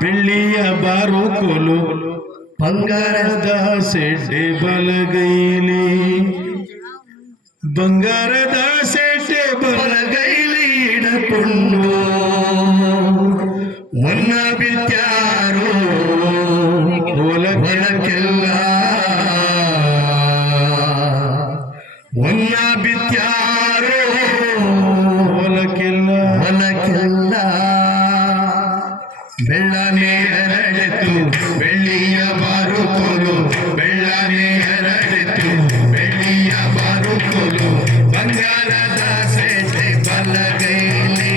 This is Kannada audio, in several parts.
ಬೆಳ್ಳಿಯ ಬಾರುಕೋಲು ಬಂಗಾರದ ಸೆಡ್ಡೆ ಬಲಗೈಲಿ ಬಂಗಾರದ ಸೆಡ್ಡೆ ಬಲಗೈಲಿ ಹಿಡಕೊಂಡು ಒನ್ನ ಬಿತ್ಯಾರೋ ಹೊಲಕ್ಕೆಲ್ಲ ಒನ್ನ ಬಿತ್ಯಾರೋ ಹೊಲಕ್ಕೆಲ್ಲ ಬೆಳ್ಳನೆ ಹರಡಿತು ಬೆಳ್ಳಿಯ ಬಾರುಕೋಲು ಬೆಳ್ಳನೆ ಹರಡಿತು ಬೆಳ್ಳಿಯ ಬಾರುಕೋಲು ಬಂಗಾರದ ಸೆಡ್ಡೆ ಬಲಗೈಲಿ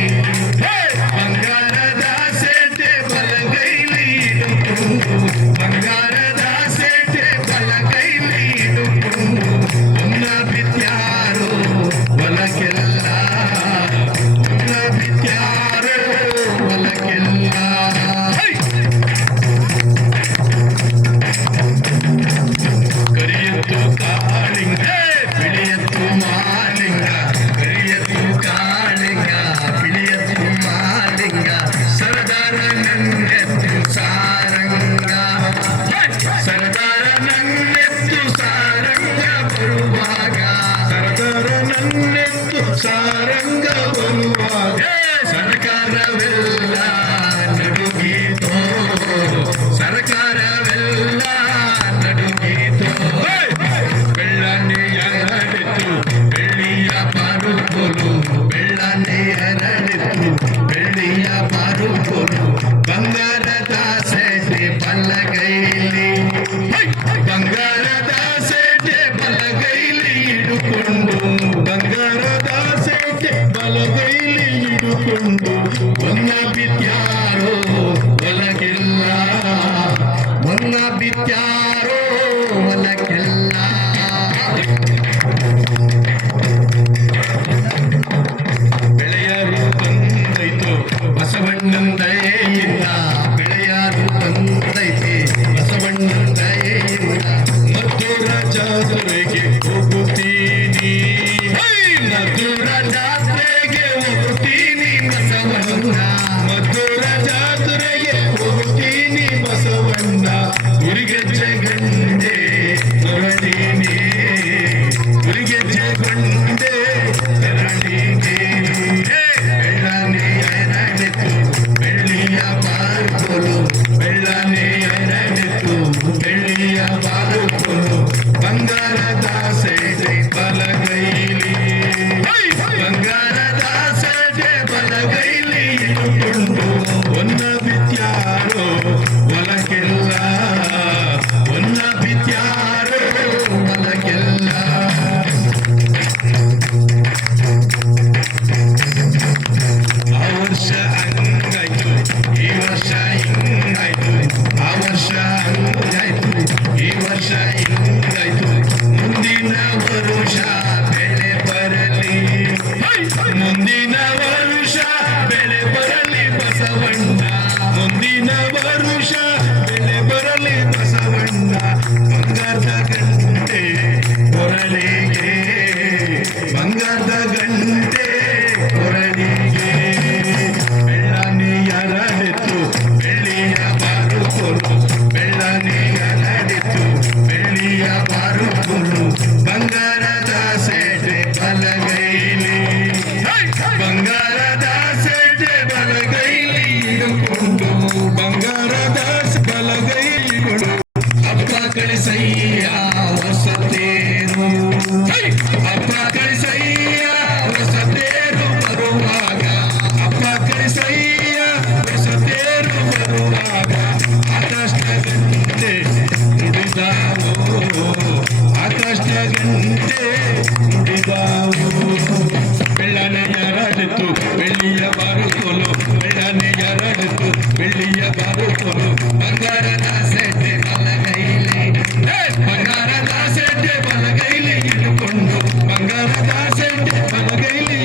ಬಂಗಾರದ ಸೆಡ್ಡೆ ಬಲಗೈಲಿ ಹಿಡುಕೊಂಡು ಬಂಗಾರದ ಸೆಡ್ಡೆ ಬಲಗೈಲಿ ಹಿಡುಕೊಂಡು ಒನ್ನ ಬಿತ್ಯಾರೋ ಹೊಲಕ್ಕೆಲ್ಲ ಒನ್ನ ಬಿತ್ಯಾರೋ ಹೊಲಕ್ಕೆಲ್ಲ ಕರಿಯತ್ತು ಕಾಳಿಂಗ ಬಿಳಿಯತ್ತು ಮಾಲಿಂಗ ಕರಿಯತ್ತು ಕಾಳಿಂಗ ಬಿಳಿಯತ್ತು ಮಾಲಿಂಗ ಸರದಾರ ನನ್ನೆತ್ತು ಸಾರಂಗ ಸರದಾರ ನನ್ನೆತ್ತು ಸಾರಂಗ ಬರುವಾಗ ಸರದಾರ ನನ್ನೆತ್ತು ಸಾರಂಗ ಬರುವಾಗ ಸರ್ಕಾರವೆಲ್ಲ ನಡುಗೀತೋ ಸರ್ಕಾರವೆಲ್ಲ ನಡುಗೀತೋ ಬೆಳ್ಳನೆ ಹರಡಿತು ಬೆಳ್ಳಿಯ ಬಾರುಕೋಲು ಬೆಳ್ಳನೆ ಹರಡಿತು ಬೆಳ್ಳಿಯ ಬಾರುಕೋಲು ಬಂಗಾರದ ಸೆಡ್ಡೆ ಬಲಗೈಲಿ ಬಂಗಾರದ ಸೆಡ್ಡೆ ಬಲಗೈಲಿ ಹಿಡುಕೊಂಡು ಬಂಗಾರದ ಸೆಡ್ಡೆ ಬಲಗೈಲಿ ಹಿಡುಕೊಂಡು ಒನ್ನ ಬಿತ್ಯಾರೋ ಹೊಲಕ್ಕೆಲ್ಲ ಒನ್ನ ಬಿತ್ಯಾರೋ ಹೊಲಕ್ಕೆಲ್ಲ ಬೆಳೆಯರು ಬಂದೈತು ಬಸವಣ್ಣನ ದಯೆಯಿಂದ ಬೆಳೆಯರು ಬಂದೈತಿ ಬಸವಣ್ಣನ ದಯೆಯಿಂದ ಮದ್ದೂರ ಜಾತ್ರೆಗೆ ಹೋಗುತ್ತೀನಿ ಮದ್ದೂರ ಜಾತ್ರೆಗೆ ಹೋಗುತ್ತೀನಿ ಬಸವಣ್ಣ ಮದ್ದೂರ ಜಾತ್ರೆಗೆ ಹೋಗುತ್ತೀನಿ ಬಸವಣ್ಣ ಗುರಿಗೆಜ್ಜೆ ಗಂಡೆ ಹೊರಡೀನಿ ಗುರಿಗೆಜ್ಜೆ ಗಂಡೆ ಹೊರಡೀನಿ ಬೆಳ್ಳನೆ ಹರಡಿತು ಬೆಳ್ಳಿಯ ಬಾರುಕೋಲು ಬೆಳ್ಳನೆ ಹರಡಿತು ಬೆಳ್ಳಿಯ ಬಾರುಕೋಲು ಬಂಗಾರದ ಸೆಡ್ಡೆ ಬಲಗೈಲಿ ಬಂಗಾರದ ಸೆಡ್ಡೆ ಬಲಗೈಲಿ ಹಿಡುಕೊಂಡು ಒನ್ನ ಬಿತ್ಯಾರೋ ಹೊಲಕ್ಕೆಲ್ಲ ಒನ್ನ ಬಿತ್ಯಾರೋ ಹೊಲಕ್ಕೆಲ್ಲ ಆ ವರ್ಷ ಹಂಗಾಯ್ತು ಈ ವರ್ಷ ಹಿಂಗಾಯ್ತು ಆ ವರ್ಷ ಹಂಗಾಯ್ತು ಈ ವರ್ಷ ಹಿಂಗಾಯ್ತು ಮುಂದಿನ ವರುಷ ಬೆಳೆ ಬರಲಿ ಮುಂದಿನ ವರುಷ ಬೆಳೆ ಬರಲಿ ಬಸವಣ್ಣ ಮುಂದಿನ ವರುಷ ಬೆಳೆ ಬರಲಿ ಬಸವಣ್ಣ ಬಂಗಾರದ ಗಂಟೆ ಕೊರಳಿಗೆ ಬಂಗಾರದ ಗಂಟೆ ಕೊರಳಿಗೆ ಬೆಳ್ಳನೆ ಹರಡಿತು ಬೆಳ್ಳಿಯ ಬಾರುಕೋಲು ಬೆಳ್ಳನೆ ಹರಡಿತು ಬೆಳ್ಳಿಯ ಬಾರುಕೋಲು ಬಂಗಾರದ ಸೆಡ್ಡೆ ಬಲಗೈಲಿ ಬಂಗಾರದ ಸೆಡ್ಡೆ ಬಲಗೈಲಿ ಹಿಡುಕೊಂಡು ಬಂಗಾರದ ಬಲಗೈಗಳು ಅಪ್ಪ ಕಳಿಸಯ್ಯ ಹೊಸತೇರು ಅಪ್ಪ ಕಳಿಸಯ್ಯ ಹೊಸತೇರು ಬರುವಾಗ ಅಪ್ಪ ಕಳಿಸಯ್ಯ ಹೊಸತೇರು ಬರುವಾಗ ಆಕಾಶ ಗಂಟೆ ನುಡಿದಾವು ಆಕಾಶ ಗಂಟೆ ನುಡಿದಾವು ಬೆಳ್ಳನೆ ಹರಡಿತು ಬೆಳ್ಳಿಯ ಬಾರುಕೋಲು ಬೆಳ್ಳನೆ ಹರಡಿತು ಬೆಳ್ಳಿಯ ಬಾರುಕೋಲು ಬಂಗಾರದ ಸೆಡ್ಡೆ ಬಲಗೈಲಿ ಬಂಗಾರದ ಸೆಡ್ಡೆ ಬಲಗೈಲಿ ಹಿಡುಕೊಂಡು ಬಂಗಾರದ ಸೆಡ್ಡೆ ಬಲಗೈಲಿ